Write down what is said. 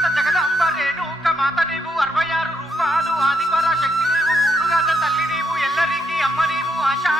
శ్రీమాత జగదాంబ రేణుక మాత నీవు 66 రూపాలు ఆదిపర శక్తి నీవు ఊరుగాత తల్లి నీవు ఎల్లరికి అమ్మ నీవు ఆశా